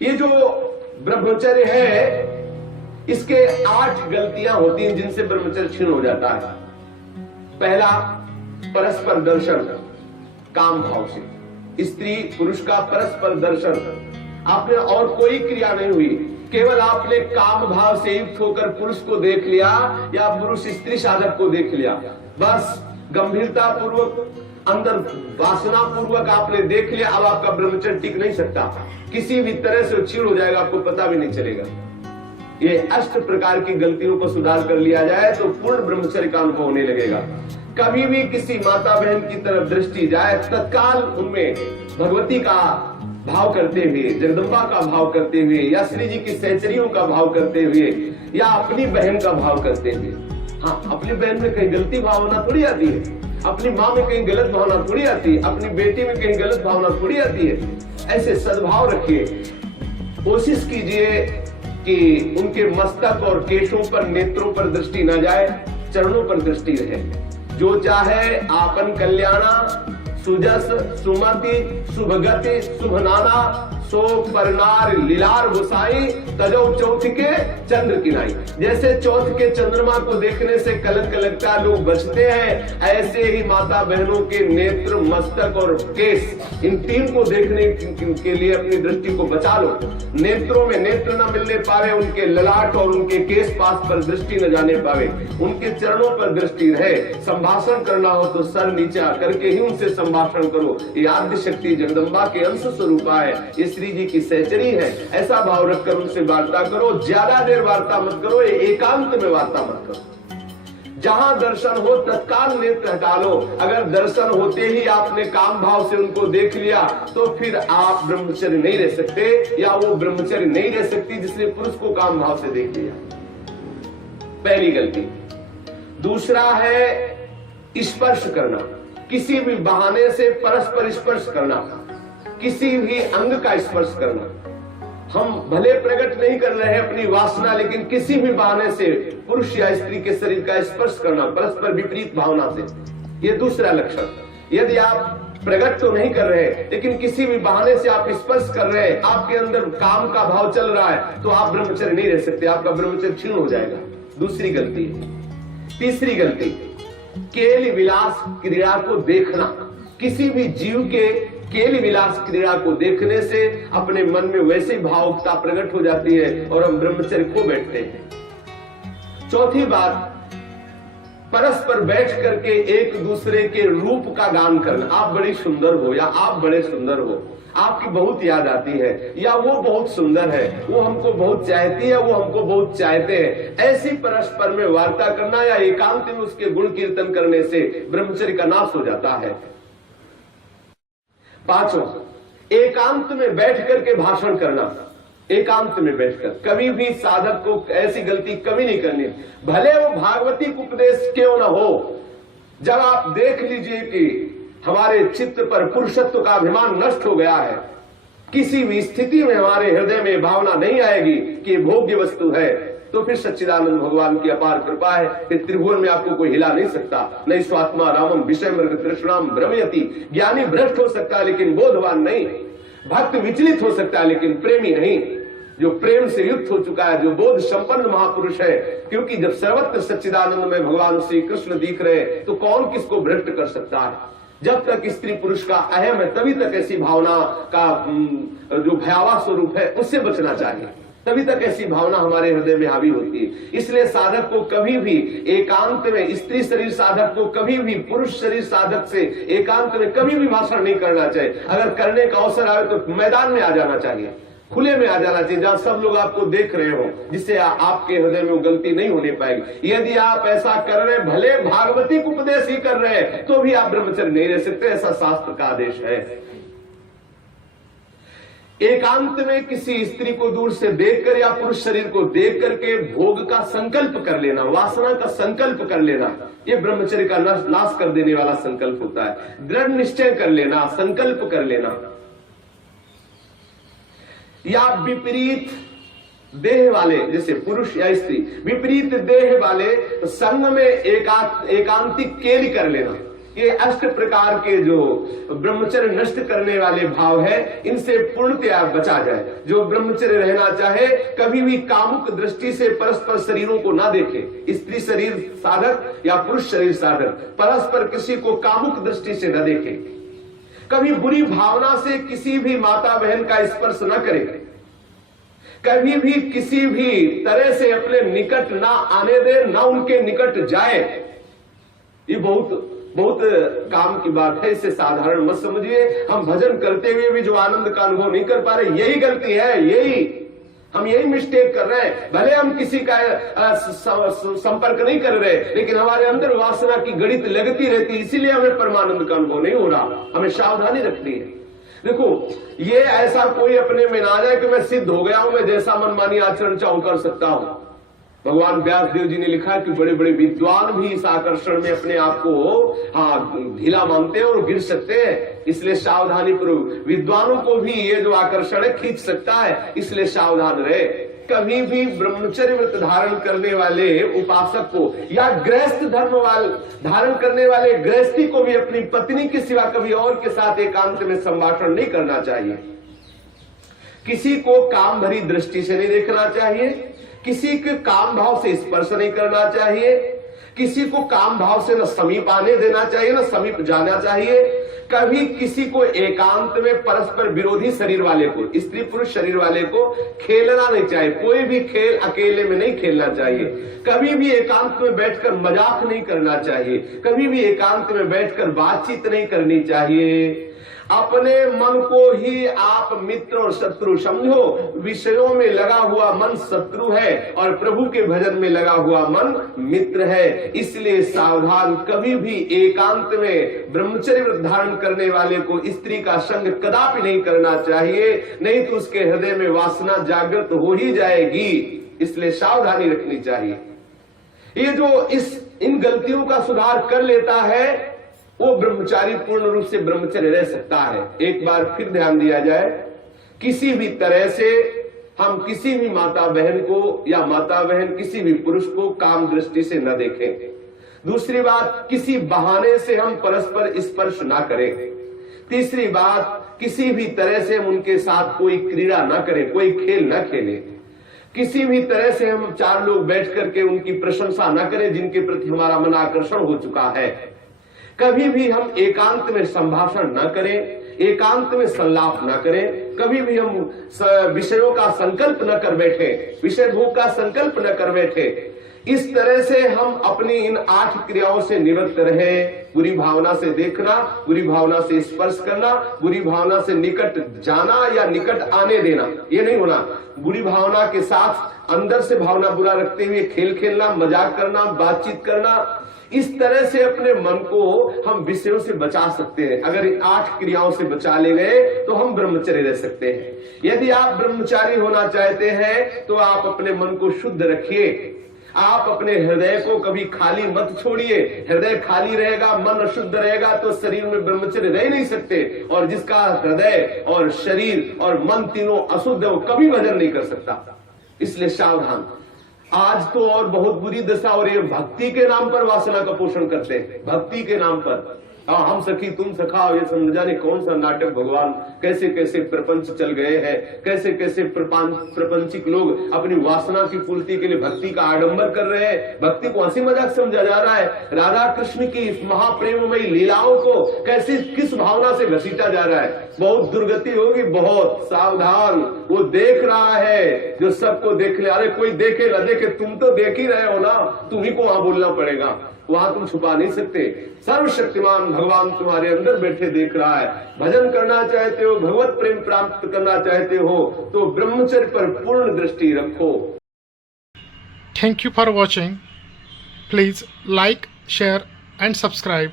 ये जो ब्रह्मचर्य है, इसके 8 गलतियां होती हैं जिनसे ब्रह्मचर्य क्षीण हो जाता है। पहला, परस्पर दर्शन काम भाव से। स्त्री पुरुष का परस्पर दर्शन, आपने और कोई क्रिया नहीं हुई, केवल आपने काम भाव से युक्त होकर पुरुष को देख लिया या पुरुष स्त्री साधक को देख लिया, बस गंभीरता पूर्वक अंदर वासना पूर्वक आपने देख लिया। अब आपका ब्रह्मचर्य टिक नहीं सकता, किसी भी तरह से क्षीण हो जाएगा, आपको पता भी नहीं चलेगा। ये 8 प्रकार की गलतियों को सुधार कर लिया जाए तो पूर्ण ब्रह्मचर्य का अनुभव होने लगेगा। कभी भी किसी माता बहन की तरफ दृष्टि जाए, तत्काल उनमें भगवती का भाव करते हुए, जगदम्बा का भाव करते हुए, या श्री जी की सहचरियों का भाव करते हुए, या अपनी बहन का भाव करते हुए। हाँ, अपनी बहन में कहीं गलती भावना थोड़ी आती है, अपनी माँ में कहीं गलत भावना थोड़ी आती है, अपनी बेटी में कहीं गलत भावना थोड़ी आती है। ऐसे सद्भाव रखिए, कोशिश कीजिए कि उनके मस्तक और केशों पर, नेत्रों पर दृष्टि न जाए, चरणों पर दृष्टि रहे। जो चाहे आपन कल्याणा, सुजस सुमति शुभगति शुभनाना, सो परनार लीलार गोसाई, तजो चौथ के चंद्र किनाई। जैसे चौथ के चंद्रमा को देखने से कलंक लगता है, लोग बचते हैं, ऐसे ही माता बहनों के नेत्र, मस्तक और केस, इन 3 को देखने के लिए अपनी दृष्टि को बचा लो। नेत्रों में नेत्र न मिलने पावे, उनके ललाट और उनके केस पास पर दृष्टि न जाने पावे, उनके चरणों पर दृष्टि रहे। संभाषण करना हो तो सर नीचा करके ही उनसे संभाषण करो। ये आद्य शक्ति जगदम्बा के अंश स्वरूपा है, श्री जी की सहचरी है। ऐसा भाव रखकर उनसे वार्ता करो। ज्यादा देर वार्ता मत करो, एकांत में वार्ता मत करो। जहां दर्शन हो तत्काल नेत्र हटा लो। अगर दर्शन होते ही आपने काम भाव से उनको देख लिया तो फिर आप ब्रह्मचर्य नहीं रह सकते, या वो ब्रह्मचर्य नहीं रह सकती जिसने पुरुष को काम भाव से देख लिया। पहली गलती। दूसरा है स्पर्श करना, किसी भी बहाने से परस्पर स्पर्श करना, किसी भी अंग का स्पर्श करना। हम भले प्रकट नहीं कर रहे हैं अपनी वासना, लेकिन किसी भी बहाने से पुरुष या स्त्री के शरीर का स्पर्श करना परस्पर विपरीत भावना से, ये दूसरा लक्षण। यदि आप प्रकट तो नहीं कर रहे लेकिन किसी भी बहाने से आप स्पर्श कर रहे हैं, आपके अंदर काम का भाव चल रहा है, तो आप ब्रह्मचर्य नहीं रह सकते, आपका ब्रह्मचर्य क्षीण हो जाएगा। दूसरी गलती। तीसरी गलती, केल विलास क्रीड़ा को देखना। किसी भी जीव के केल विलास क्रीड़ा को देखने से अपने मन में वैसी भावुकता प्रकट हो जाती है और हम ब्रह्मचर्य खो बैठते हैं। चौथी बात, परस्पर बैठ करके एक दूसरे के रूप का गान करना। आप बड़ी सुंदर हो, या आप बड़े सुंदर हो, आपकी बहुत याद आती है, या वो बहुत सुंदर है, वो हमको बहुत चाहती है, वो हमको बहुत चाहते हैं। ऐसी परस्पर में वार्ता करना या एकांत में उसके गुण कीर्तन करने से ब्रह्मचर्य का नाश हो जाता है। पांचों, एकांत में बैठ करके भाषण करना। एकांत में बैठकर कभी भी साधक को ऐसी गलती कभी नहीं करनी, भले वो भागवती उपदेश क्यों ना हो। जब आप देख लीजिए कि हमारे चित्त पर पुरुषत्व का अभिमान नष्ट हो गया है, किसी भी स्थिति में हमारे हृदय में भावना नहीं आएगी कि भोग्य वस्तु है, तो फिर सच्चिदानंद भगवान की अपार कृपा है कि त्रिभुवन में आपको कोई हिला नहीं सकता। नहीं स्वात्मा रामम विषय मृग तृष्णाम भ्रमयति। ज्ञानी भ्रष्ट हो सकता है लेकिन बोधवान नहीं, भक्त विचलित हो सकता है लेकिन प्रेमी नहीं। जो प्रेम से युक्त हो चुका है, जो बोध संपन्न महापुरुष है, क्योंकि जब सर्वत्र सच्चिदानंद में भगवान श्री कृष्ण दिख रहे तो कौन किसको भ्रष्ट कर सकता है। जब तक स्त्री पुरुष का अहम है तभी तक ऐसी भावना का जो भयावह स्वरूप है उससे बचना चाहिए, तभी तक ऐसी भावना हमारे हृदय में हावी होती है। इसलिए साधक को कभी भी एकांत में, स्त्री शरीर साधक को कभी भी पुरुष शरीर साधक से एकांत में कभी भी भाषण नहीं करना चाहिए। अगर करने का अवसर आए तो मैदान में आ जाना चाहिए, खुले में आ जाना चाहिए, जहां सब लोग आपको देख रहे हो, जिससे आपके हृदय में वो गलती नहीं होने पाएगी। यदि आप ऐसा कर रहे, भले भागवती उपदेश ही कर रहे हैं, तो भी आप ब्रह्मचर्य नहीं रह सकते, ऐसा शास्त्र का आदेश है। एकांत में किसी स्त्री को दूर से देखकर या पुरुष शरीर को देख करके भोग का संकल्प कर लेना, वासना का संकल्प कर लेना, ये ब्रह्मचर्य का नाश कर देने वाला संकल्प होता है। दृढ़ निश्चय कर लेना, संकल्प कर लेना। या विपरीत देह वाले, जैसे पुरुष या स्त्री, विपरीत देह वाले संग में एकांतिक केली कर लेना। ये अष्ट प्रकार के जो ब्रह्मचर्य नष्ट करने वाले भाव है, इनसे पूर्णतया बचा जाए। जो ब्रह्मचर्य रहना चाहे कभी भी कामुक दृष्टि से परस्पर शरीरों को ना देखे। स्त्री शरीर साधक या पुरुष शरीर साधक परस्पर किसी को कामुक दृष्टि से न देखे। कभी बुरी भावना से किसी भी माता बहन का स्पर्श न करे। कभी भी किसी भी तरह से अपने निकट ना आने दे, ना उनके निकट जाए। ये बहुत बहुत काम की बात है, इसे साधारण मत समझिए। हम भजन करते हुए भी जो आनंद का अनुभव नहीं कर पा रहे, यही गलती है। हम यही मिस्टेक कर रहे हैं। भले हम किसी का संपर्क नहीं कर रहे, लेकिन हमारे अंदर वासना की गणित लगती रहती, इसीलिए हमें परमानंद का अनुभव नहीं हो रहा। हमें सावधानी रखनी है। देखो, ये ऐसा कोई अपने में ना जाए कि मैं सिद्ध हो गया हूं, मैं जैसा मनमानी आचरण चाहूं कर सकता हूं। भगवान व्यास देव जी ने लिखा कि बड़े बड़े विद्वान भी इस आकर्षण में अपने आप को ढीला मानते हैं और गिर सकते हैं। इसलिए सावधानी पूर्वक, विद्वानों को भी ये जो आकर्षण है खींच सकता है, इसलिए सावधान रहे। कभी भी ब्रह्मचर्य व्रत धारण करने वाले उपासक को या गृहस्थ धर्म धारण करने वाले गृहस्थी को भी अपनी पत्नी के सिवा कभी और के साथ एकांत में संभाषण नहीं करना चाहिए। किसी को काम भरी दृष्टि से नहीं देखना चाहिए। किसी के काम भाव से स्पर्श नहीं करना चाहिए। किसी को काम भाव से न समीप आने देना चाहिए, न समीप जाना चाहिए। कभी किसी को एकांत में परस्पर विरोधी शरीर वाले को, स्त्री पुरुष शरीर वाले को खेलना नहीं चाहिए। कोई भी खेल अकेले में नहीं खेलना चाहिए। कभी भी एकांत में बैठकर मजाक नहीं करना चाहिए। कभी भी एकांत में बैठकर बातचीत नहीं करनी चाहिए। अपने मन को ही आप मित्र और शत्रु समझो। विषयों में लगा हुआ मन शत्रु है और प्रभु के भजन में लगा हुआ मन मित्र है। इसलिए सावधान, कभी भी एकांत में ब्रह्मचर्य व्रत धारण करने वाले को स्त्री का संग कदापि नहीं करना चाहिए, नहीं तो उसके हृदय में वासना जागृत हो ही जाएगी। इसलिए सावधानी रखनी चाहिए। ये जो इन गलतियों का सुधार कर लेता है, वो ब्रह्मचारी पूर्ण रूप से ब्रह्मचर्य रह सकता है। एक बार फिर ध्यान दिया जाए, किसी भी तरह से हम किसी भी माता बहन को या माता बहन किसी भी पुरुष को काम दृष्टि से न देखें। दूसरी बात, किसी बहाने से हम परस्पर स्पर्श ना करें। तीसरी बात, किसी भी तरह से हम उनके साथ कोई क्रीड़ा ना करें, कोई खेल ना खेलें। किसी भी तरह से हम चार लोग बैठ करके उनकी प्रशंसा ना करें जिनके प्रति हमारा मन आकर्षण हो चुका है। कभी भी हम एकांत में संभाषण न करें, एकांत में संलाप न करें। कभी भी हम विषयों का संकल्प न कर बैठे, विषय भोग का संकल्प न कर बैठे। इस तरह से हम अपनी इन 8 क्रियाओं से निवृत्त रहे। बुरी भावना से देखना, बुरी भावना से स्पर्श करना, बुरी भावना से निकट जाना या निकट आने देना, ये नहीं होना। बुरी भावना के साथ अंदर से भावना बुरा रखते हुए खेल खेलना, मजाक करना, बातचीत करना, इस तरह से अपने मन को हम विषयों से बचा सकते हैं। अगर इन 8 क्रियाओं से बचा ले गए तो हम ब्रह्मचर्य रह सकते हैं। यदि आप ब्रह्मचारी होना चाहते हैं तो आप अपने मन को शुद्ध रखिए। आप अपने हृदय को कभी खाली मत छोड़िए। हृदय खाली रहेगा, मन अशुद्ध रहेगा तो शरीर में ब्रह्मचर्य रह नहीं सकते। और जिसका हृदय और शरीर और मन तीनों अशुद्ध है, वो कभी भजन नहीं कर सकता। इसलिए सावधान। आज तो और बहुत बुरी दशा हो रही है। भक्ति के नाम पर वासना का पोषण करते हैं, भक्ति के नाम पर। हम सखी तुम सखा, ये समझ जाने कौन सा नाटक। भगवान कैसे कैसे प्रपंच चल गए हैं, कैसे कैसे प्रपंचिक लोग अपनी वासना की पूर्ति के लिए भक्ति का आडंबर कर रहे हैं। भक्ति को हंसी मजाक समझा जा रहा है। राधा कृष्ण की इस महाप्रेममयी लीलाओं को कैसे किस भावना से घसीटा जा रहा है। बहुत दुर्गति होगी, बहुत सावधान। वो देख रहा है जो सबको देख ले। अरे कोई देखे न देखे, तुम तो देख ही रहे हो ना, तुम्ही को वहां बोलना पड़ेगा, वहां तुम छुपा नहीं सकते। सर्वशक्तिमान भगवान तुम्हारे अंदर बैठे देख रहा है। भजन करना चाहते हो, भगवत प्रेम प्राप्त करना चाहते हो तो ब्रह्मचर्य पर पूर्ण दृष्टि रखो। Thank you for watching. Please like, share and subscribe.